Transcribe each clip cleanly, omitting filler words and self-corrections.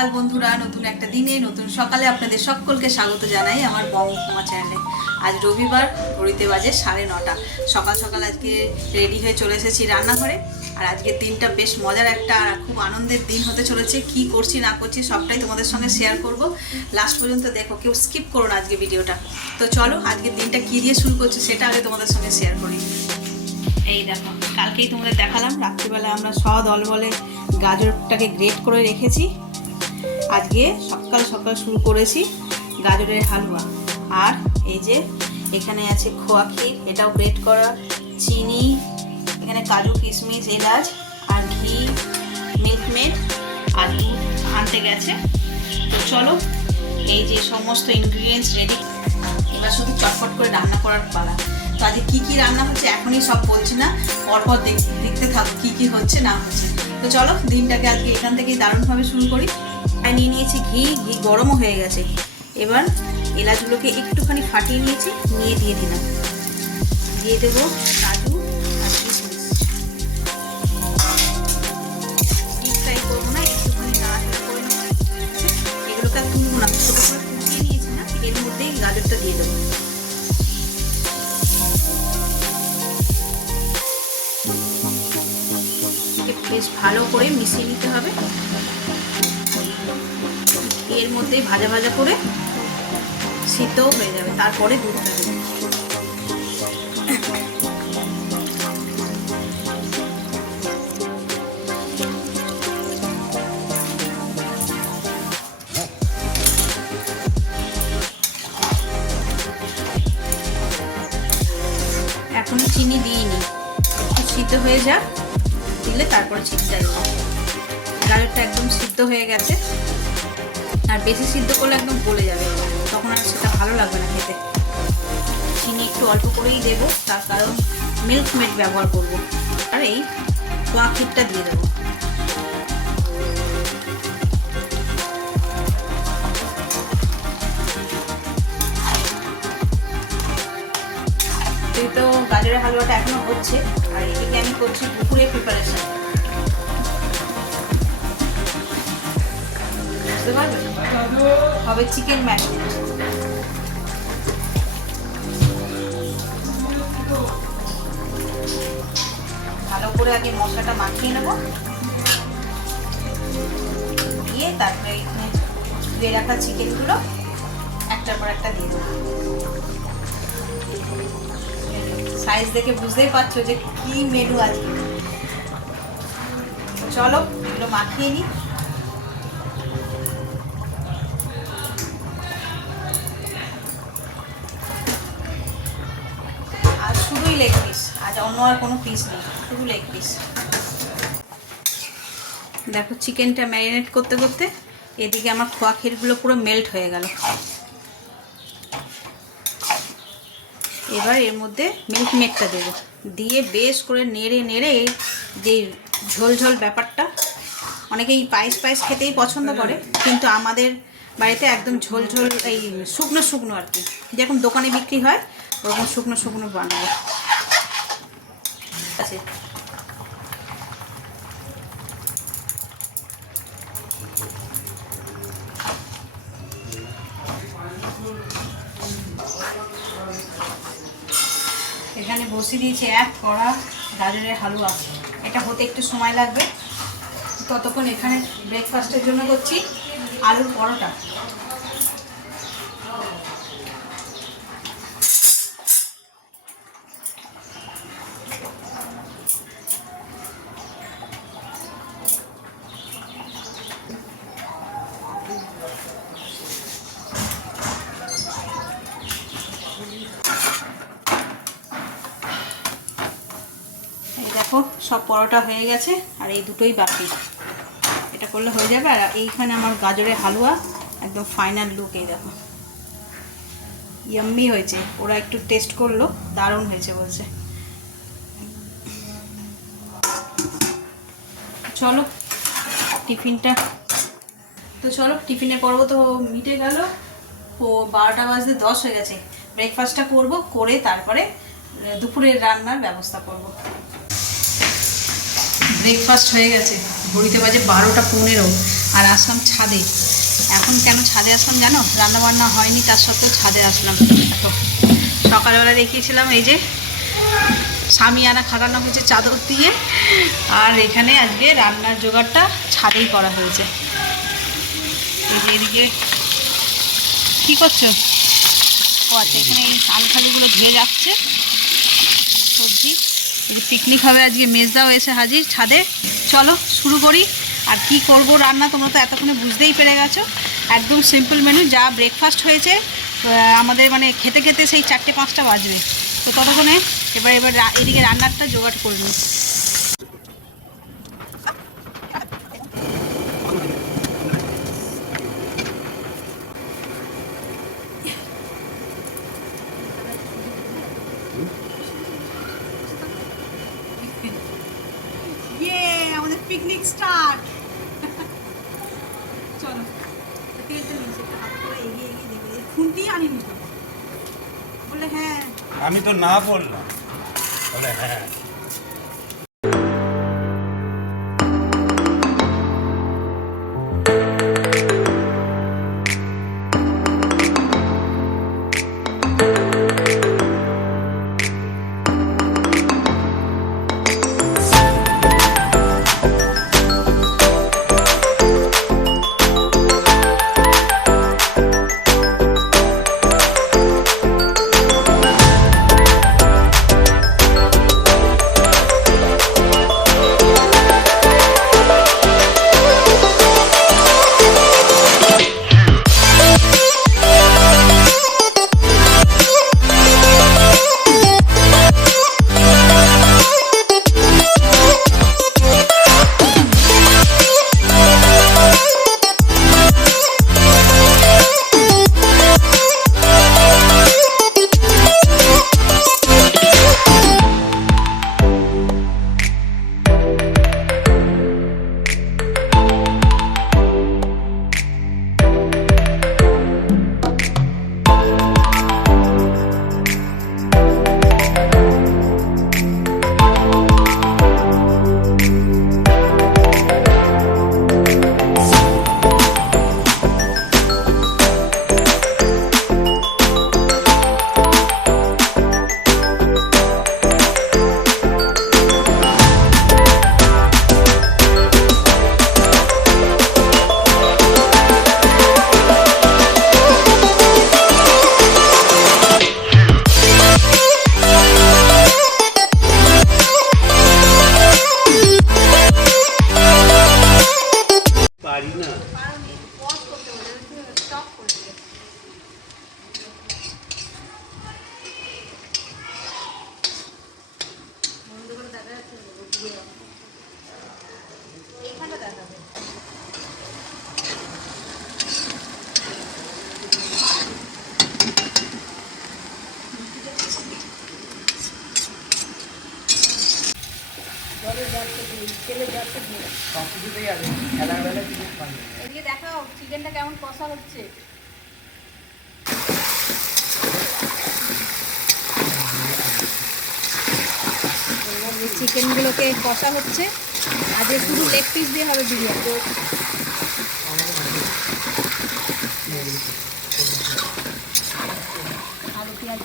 সকাল বন্ধুরা, নতুন একটা দিনে নতুন সকালে আপনাদের সকলকে স্বাগত জানাই আমার বঙ্গমা চ্যানেলে। আজ রবিবার, ঘড়িতে বাজে 9:30। সকাল সকাল আজকে রেডি হয়ে চলে এসেছি রান্নাঘরে। আর আজকের দিনটা বেশ মজার একটা আর খুব আনন্দের দিন হতে চলেছে। কি করছি না করছি সবটাই তোমাদের সঙ্গে শেয়ার করব। লাস্ট পর্যন্ত দেখো, কেউ স্কিপ করো না আজকে ভিডিওটা। তো চলো আজকের দিনটা কী দিয়ে শুরু করছি সেটা আগে তোমাদের সঙ্গে শেয়ার করি। এই দেখো, কালকেই তোমাদের দেখালাম রাত্রিবেলায় আমরা দল বলে গাজরটাকে গ্রেট করে রেখেছি। আজকে সকাল সকাল শুরু করেছি গাজরের হালুয়া। আর এই যে এখানে আছে খোয়া ক্ষীর, এটাও গ্রেট করা, চিনি, এখানে কাজু কিশমিশ এলাচ আর ঘি, মিল্কমেড আর দুধ আনতে গেছে। তো চলো, এই যে সমস্ত ইনগ্রিডিয়েন্টস রেডি, এবার শুধু চটপট করে রান্না করার পালা। তো আজকে কী কী রান্না হচ্ছে এখনই সব বলছি না, পরপর দেখতে থাকো কী কী হচ্ছে না হচ্ছে। তো চলো দিনটাকে আজকে এখান থেকেই দারুণভাবে শুরু করি। আর নিয়ে নিয়েছি ঘি গরমও হয়ে গেছে। এবার এলাচগুলোকে একটুখানি ফাটিয়ে নিয়েছি, নিয়ে দিয়ে দিলাম। দিয়ে দেবো কাজু আর কিশমিশ। ডিপ ফ্রাই করবো না, একটুখানি নাড়াচাড়া করে নিচ্ছি। এগুলোকে আর তুলবো না, ছোটো করে ফুটিয়ে নিয়েছি না, এর মধ্যেই গাজরটা দিয়ে দেবো। বেশ ভালো করে মিশিয়ে নিতে হবে। এর মধ্যে ভাজা ভাজা করে সিদ্ধও হয়ে যাবে, তারপরে দুধটা দেবে। এখনো চিনি দিইনি, একটু সিদ্ধ হয়ে যাক, দিলে তারপরে চিনিটা দেবো। গাজরটা একদম সিদ্ধ হয়ে গেছে, আর বেশি সিদ্ধ করলে একদম গলে যাবে, তখন আর সেটা ভালো লাগবে না খেতে। চিনি একটু অল্প করেই দেবো, তার কারণ মিল্কমেড ব্যবহার করব। আর এই খোয়া ক্ষীরটা দিয়ে দেবো। তো গাজরের হালুয়াটা এখনো হচ্ছে, আর এদিকে আমি করছি দুপুরের প্রিপারেশন। বুঝতে পারবে, হবে চিকেন ম্যারিনেট। ভালো করে আগে মশলাটা মাখিয়ে নেব, দিয়ে তারপরে এখানে ধুয়ে রাখা চিকেনগুলো একটার পর একটা দিয়ে দেবো। সাইজ দেখে বুঝতেই পারছো যে কি মেনু আছে। চলো এগুলো মাখিয়ে নিই। আর শুধুই লেগ পিস, আজ অন্য আর কোনো পিস নেই, শুধু লেগ পিস। দেখো চিকেনটা ম্যারিনেট করতে করতে এদিকে আমার খোয়া ক্ষীরগুলো পুরো মেল্ট হয়ে গেল। এবার এর মধ্যে মিল্কমেডটা দেবো, দিয়ে বেশ করে নেড়ে নেড়ে যে ঝোল ঝোল ব্যাপারটা, অনেকেই পায়েস পায়েস খেতেই পছন্দ করে, কিন্তু আমাদের বাড়িতে একদম ঝোল ঝোল, এই শুকনো শুকনো আর কি, যেরকম দোকানে বিক্রি হয় ওরকম শুকনো শুকনো বানাবো। আছে এখানে বসিয়ে দিয়েছি এক কড়া গাজরের হালুয়া। এটা হতে একটু সময় লাগবে, ততক্ষণ এখানে ব্রেকফাস্টের জন্য করছি আলুর পরোটা। দেখো সব পরোটা হয়ে গেছে, আর এই দুটোই বাকি। এটা করলে হয়ে যাবে। আর এইখানে আমার গাজরের হালুয়া একদম ফাইনাল লুক। এই দেখো ইয়াম্মি হয়েছে, ওরা একটু টেস্ট করলো, দারুণ হয়েছে বলছে। চলো টিফিনটা, তো চলো টিফিনের পর্ব তো মিটে গেল। 12:10 হয়ে গেছে। ব্রেকফাস্টটা করব, করে তারপরে দুপুরের রান্নার ব্যবস্থা করব। ব্রেকফাস্ট হয়ে গেছে, ঘড়িতে বাজে 12:15। আর আসলাম ছাদে। এখন কেন ছাদে আসলাম জানো? রান্নাবান্না হয়নি, তার সত্ত্বেও ছাদে আসলাম। তো সকালবেলা দেখিয়েছিলাম এই যে সামিয়ানা খাটানো হয়েছে চাদর দিয়ে, আর এখানে আজকে রান্নার জোগাড়টা ছাদেই করা হয়েছে। এই যে এদিকে কী করছো? ও আচ্ছা, এখানে এই আলুগুলো ধুয়ে যাচ্ছে সবজি। এই পিকনিক হবে আজকে, মেজদাও এসে হাজির ছাদে। চলো শুরু করি। আর কি করব রান্না তোমরা তো এতক্ষণে বুঝতেই পেরে গেছো। একদম সিম্পল মেনু, যা ব্রেকফাস্ট হয়েছে আমাদের, মানে খেতে খেতে সেই 4টে-5টা বাজবে। তো ততক্ষণে এবার এদিকে রান্নারটা জোগাড় করে নিই। আমাদের পিকনিক স্টার্ট। চলো তেলটা নিচে হাত করে এগিয়ে এগিয়ে দেবে। খুন্তি আনিনি তো? বলে হ্যাঁ। আমি তো না বললাম, বলে হ্যাঁ। এদিকে দেখাও চিকেনটা কেমন কষা হচ্ছে। চিকেনগুলোকে কষা হচ্ছে। আজকে শুধু লেগ পিস দিয়ে হবে বিরিয়ানি। আলু পেঁয়াজ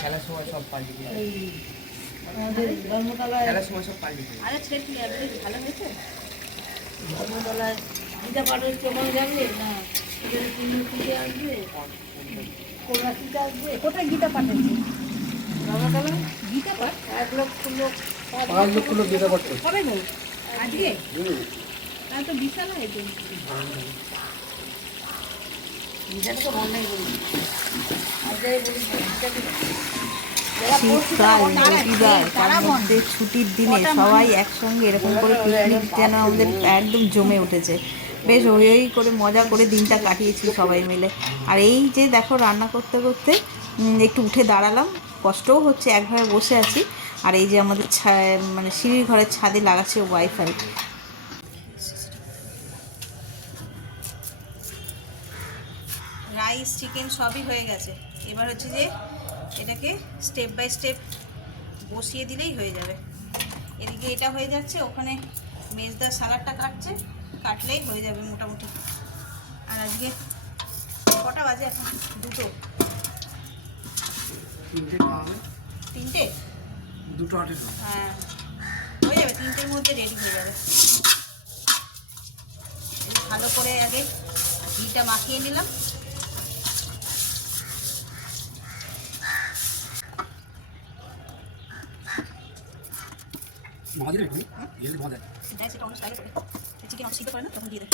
খেলার সময় সব পাল্টি দিয়ে আমাদের ধর্মতলায় খেলার সময় সব পাল্টি দিয়ে আরে ছেলে ভালো হয়েছে। ধর্মতলায় গীতা পাঠের কেমন যাবে না, আসবে কোন রাত্রিতে আসবে। কোথায় গীতা পাঠাচ্ছে? ধর্মতলায় গীতা পাঠ 1 লক্ষ লোক, 5 লক্ষ লোক গীতা পাঠ করছে। কবে গো? আজকে? তাহলে তো বিশাল হয়েছে। গীতাটা তো মনে করি শীতকাল, রবিবার, তার মধ্যে ছুটির দিনে সবাই একসঙ্গে এরকম করে পিকনিক যেন আমাদের একদম জমে উঠেছে। বেশ হই হই করে মজা করে দিনটা কাটিয়েছি সবাই মিলে। আর এই যে দেখো রান্না করতে করতে একটু উঠে দাঁড়ালাম, কষ্টও হচ্ছে, একভাবে বসে আছি। আর এই যে আমাদের মানে সিঁড়ির ঘরের ছাদে লাগাচ্ছে ওয়াইফাই। রাই রাইস চিকেন সবই হয়ে গেছে। এবার হচ্ছে যে এটাকে স্টেপ বাই স্টেপ বসিয়ে দিলেই হয়ে যাবে। এদিকে এটা হয়ে যাচ্ছে, ওখানে মেজদার স্যালাডটা কাটলেই হয়ে যাবে মোটামুটি। আর আজকে কটা বাজে এখন? 2টো। 3টে? 2টো 8 হ্যাঁ হয়ে যাবে, 3টের মধ্যে রেডি হয়ে যাবে। ভালো করে আগে ঘিটা মাখিয়ে নিলাম। মাঝে একটু জলদি ভাজা দেখ সেটা অনেক স্টাইলে করে চিকেন অনেক সিদ্ধ করে না, তখন দিয়ে দেয়।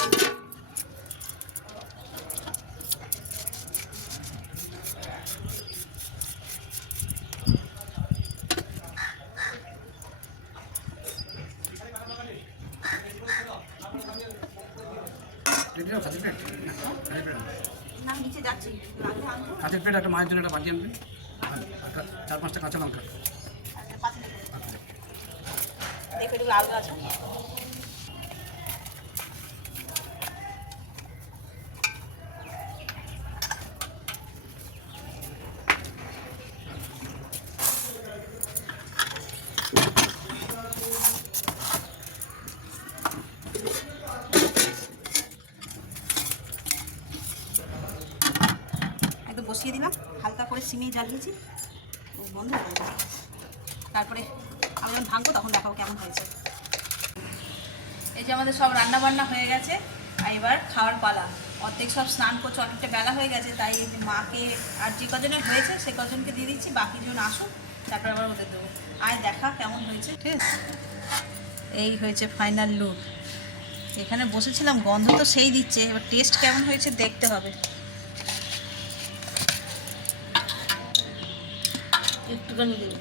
প্লেটটা কাঁচের প্লেট না নিচে যাচ্ছি, রাতে আনবো। কাঁচের প্লেট একটা মায়ের জন্য একটা বাটি আনবেন, আর একটা 4-5টা কাঁচা লঙ্কা। দেখো এগুলো আলগা আছে। একদম বসিয়ে দিলাম, হালকা করে সিমে জ্বালিয়েছি, বন্ধ হয়ে যাবে। তারপরে আমি যখন ভাঙবো তখন দেখাবো কেমন হয়েছে। এই যে আমাদের সব রান্না বান্না হয়ে গেছে, আর এবার খাওয়ার পালা। অর্ধেক সব স্নান করছে, অনেকটা বেলা হয়ে গেছে, তাই এই যে মাকে আর যে কজনের হয়েছে সে কজনকে দিয়ে দিচ্ছি, বাকি জন আসুন তারপরে আবার ওদের দেবো। আয় দেখা কেমন হয়েছে। ঠিক আছে, এই হয়েছে ফাইনাল লুক। এখানে বসেছিলাম, গন্ধ তো সেই দিচ্ছে, এবার টেস্ট কেমন হয়েছে দেখতে হবে। একটুখানি দেবো।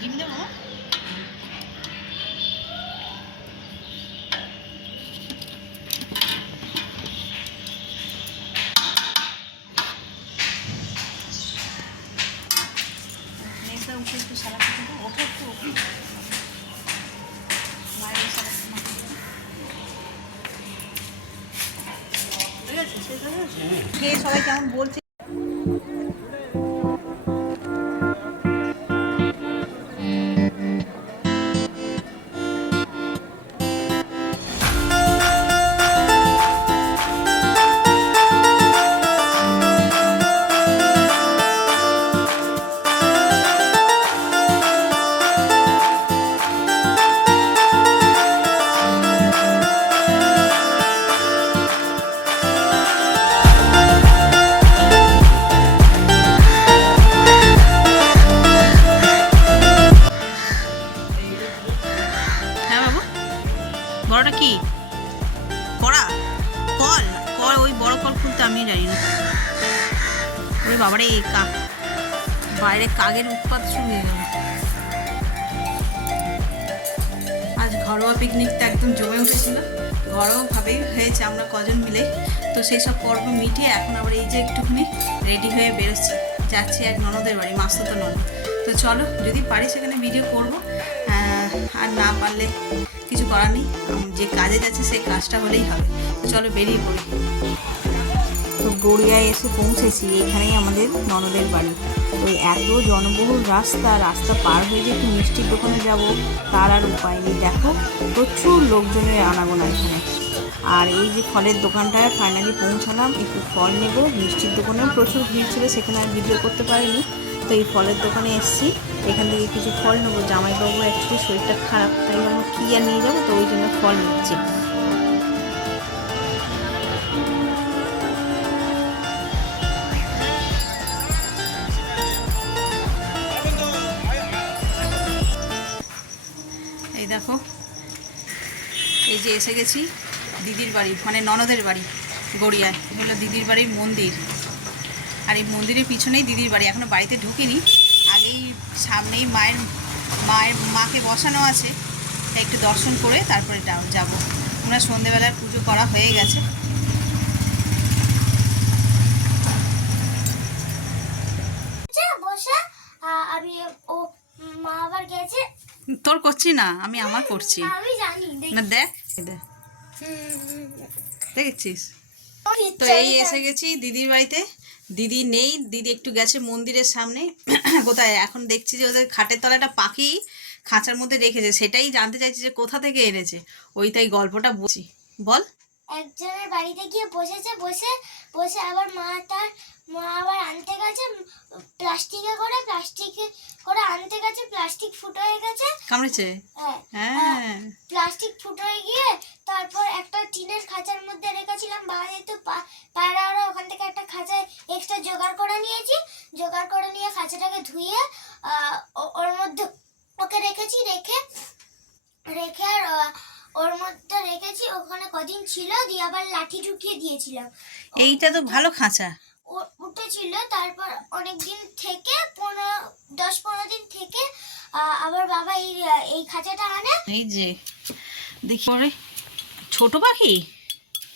ডিম দেবো। মেঘটা উঠে একটু সালাদ দেবো, ওঠে একটু ওঠে। মায়ের সালাদ ঠিক আছে, শেষ হয়ে গেছে। খেয়ে সবাই কেমন বলছে। হ্যাঁ বাবু, বড়টা কি? কড়া? কল? কল ওই বড় কল খুলতে আমি জানি না। ওরে বাবারে, বাইরে কাকের উৎপাত শুরু হয়ে গেল। আজ ঘরোয়া পিকনিকটা একদম জমে উঠেছিল, ঘরোয়াভাবেই হয়েছে, আমরা কজন মিলে। তো সেই সব পর্ব মিটিয়ে এখন আবার এই যে একটুখানি রেডি হয়ে বেরোচ্ছি, যাচ্ছি এক ননদের বাড়ি, মাস্তুতো ননদ। তো চলো, যদি পারি সেখানে ভিডিও করব, আর না পারলে কিছু করার নেই, যে কাজে যাচ্ছে সেই কাজটা হলেই হবে। তো চলো বেরিয়ে পড়ি। তো গড়িয়ায় এসে পৌঁছেছি, এখানেই আমাদের ননদের বাড়ি। তো এত জনবহুল রাস্তা পার হয়ে যে একটু মিষ্টির দোকানে যাব তার আর উপায় নেই। দেখো প্রচুর লোকজনের আনাগোনা এখানে। আর এই যে ফলের দোকানটায় ফাইনালি পৌঁছালাম, একটু ফল নেব। মিষ্টির দোকানেও প্রচুর ভিড় ছিল, সেখানে আর ভিডিও করতে পারিনি। তো এই ফলের দোকানে এসেছি, এখান থেকে কিছু ফল নেবো। জামাইবাবু অ্যাকচুয়ালি শরীরটা খারাপ, তাই আমি কী আর নিয়ে যাবো, তো ওই জন্য ফল নিচ্ছি। এই দেখো, এই যে এসে গেছি দিদির বাড়ি, মানে ননদের বাড়ি গড়িয়ায়। এগুলো দিদির বাড়ির মন্দির, আর এই মন্দিরের পিছনেই দিদির বাড়ি। এখনও বাড়িতে ঢুকিনি, আগেই সামনেই মায়ের মাকে বসানো আছে, একটু দর্শন করে তারপরে যাব। আমরা সন্ধেবেলার পুজো করা হয়ে গেছে। বসে আমি ও মা আবার গেছে। তোর করছি না, আমি আমার করছি আমি জানি না। দেখ দেখেছিস তো? এই এসে গেছি দিদির বাড়িতে। দিদি নেই, দিদি একটু গেছে মন্দিরের সামনে। কোথায় এখন দেখছি যে ওদের খাটের তলায় একটা পাখি খাঁচার মধ্যে রেখেছে, সেটাই জানতে চাইছি যে কোথা থেকে এনেছে। ওই তাই গল্পটা বলছি, বল। একজনের বাড়িতে গিয়ে বসেছে, বসে বসে আবার মা আবার আনতে গেছে, প্লাস্টিকে করে আনতে গেছে, প্লাস্টিক ফুটো হয়ে গেছে। কামড়েছে? হ্যাঁ, প্লাস্টিক ফুটো হয়ে গিয়ে তারপর একটা টিনের খাঁচার মধ্যে রেখেছিলাম। বাবা যেহেতু পায়রা ওরা, ওখান থেকে একটা খাঁচায় এক্সট্রা জোগাড় করে নিয়েছি। জোগাড় করে নিয়ে খাঁচাটাকে ধুয়ে ওর মধ্যে ওকে রেখেছি। রেখে আর ওর মধ্যে রেখেছি। ওখানে কদিন ছিল, দিয়ে আবার লাঠি ঢুকিয়ে দিয়েছিলাম। এইটা তো ভালো খাঁচা। উঠেছিল, তারপর অনেক দিন থেকে 10-15 দিন থেকে আবার বাবা এই খাঁচাটা আনে। এই যে দেখি ওরে, ছোট পাখি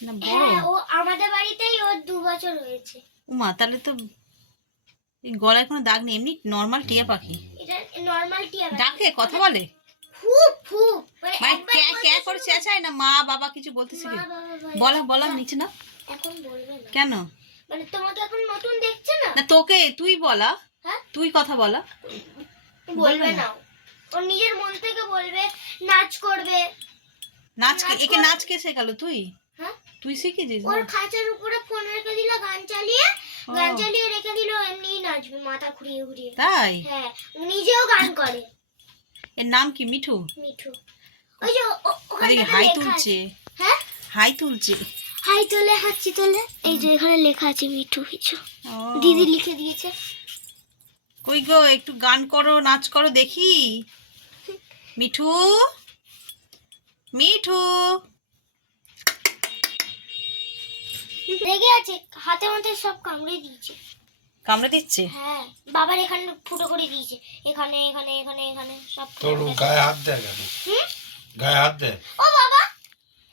না বড়? হ্যাঁ, ও আমাদের বাড়িতেই ওর 2 বছর হয়েছে। মা, তাহলে তো এই গলায় কোনো দাগ নেই, এমনি নর্মাল টিয়া পাখি। এটা নরমাল টিয়া। ডাকে, কথা বলে? খুব খুব মানে ভাই একবার ক্যা ক্যা করে চেঁচায় না? মা বাবা কিছু বলতেছে কি? মা বাবা বলা বলা নিচে না এখন বলবে না। কেন? মানে তোমাকে এখন নতুন দেখছে না। না তোকে তুই বলা, হ্যাঁ, তুই কথা বলা। বলবে না। ও নিজের মন থেকে বলবে, নাচ করবে। নাচ একে নাচ কে শেখালো? তুই? হ্যাঁ, তুই শিখেছিস? ওর খাঁচার উপরে ফোন রেখে দিল, গান চালিয়ে রেখে দিল, এমনি নাচবে মাথা ঘুরিয়ে ঘুরিয়ে। তাই? হ্যাঁ, নিজেও গান করে। এর নাম কি? মিঠু? মিঠু। ওই যে ওখানে হাই তুলছে। হ্যাঁ, হাই তুলছে। হাই তোলে, হাঁচি তোলে। এই যে এখানে লেখা আছে মিঠু কিছু, ও, দিদি লিখে দিয়েছে। কই গো, একটু গান করো, নাচ করো দেখি। মিঠু, মিঠু। রেগে আছে, হাতে মাথায় সব কামড়ে দিয়েছে। কামড়ে দিচ্ছে? হ্যাঁ, বাবার এখানে ফুটো করে দিয়েছে, এখানে এখানে এখানে এখানে সব। তোর গায়ে হাত দে কেন? গায়ে হাত দে। ও বাবা,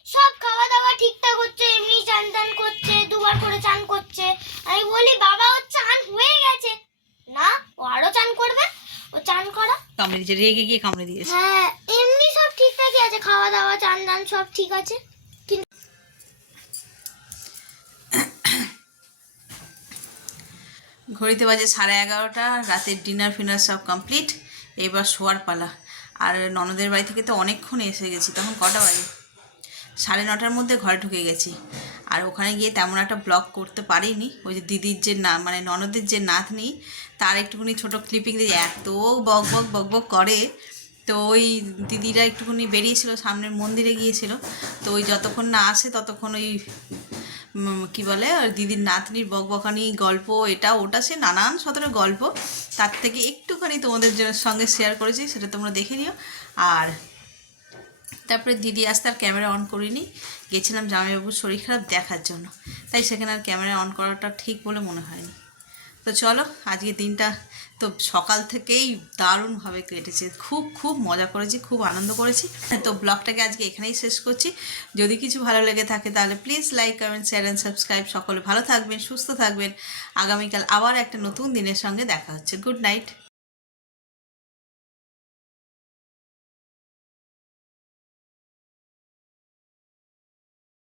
সব খাওয়া দাওয়া ঠিকঠাক হচ্ছে, এমনি চান টান করছে, 2 বার করে চান করছে। আমি বলি বাবা ওর চান হয়ে গেছে না, ও আরো চান করবে, ও চান করা। কামড়ে দিয়েছে, রেগে গিয়ে কামড়ে দিয়েছে। হ্যাঁ, এমনি সব ঠিকঠাকই আছে, খাওয়া দাওয়া চান টান সব ঠিক আছে। ঘড়িতে বাজে 11:30, রাতের ডিনার ফিনার সব কমপ্লিট। এবার শোয়ার পালা। আর ননদের বাড়ি থেকে তো অনেকক্ষণ এসে গেছি। তখন কটা বাজে? 9:30টার মধ্যে ঘরে ঢুকে গেছি। আর ওখানে গিয়ে তেমন একটা ব্লগ করতে পারিনি। ওই যে দিদির যে মানে ননদের যে নাতনি, তার একটুখানি ছোটো ক্লিপিং দিয়ে এত বক বক বক বক করে। তো ওই দিদিরা একটুখানি বেরিয়েছিল, সামনের মন্দিরে গিয়েছিল। তো ওই যতক্ষণ না আসে ততক্ষণ ওই কি বলে, দিদির নাতনির বকবকানি গল্প, এটা ওটা, সে নানান সতেরো গল্প, তার থেকে একটুখানি তোমাদের সঙ্গে শেয়ার করেছি, সেটা তোমরা দেখে নিও। আর তারপরে দিদি আসতে আর ক্যামেরা অন করিনি, গেছিলাম জামাইবাবুর শরীর খারাপ দেখার জন্য, তাই সেখানে আর ক্যামেরা অন করাটা ঠিক বলে মনে হয়নি। তো চলো, আজকে দিনটা তো সকাল থেকেই দারুণভাবে কেটেছে। খুব খুব মজা করেছি, খুব আনন্দ করেছি। তো ব্লগটাকে আজকে এখানেই শেষ করছি। যদি কিছু ভালো লেগে থাকে তাহলে please like, comment, share and subscribe. সকলে ভালো থাকবেন, সুস্থ থাকবেন। আগামীকাল আবার একটা নতুন দিনের সঙ্গে দেখা হচ্ছে। Good night.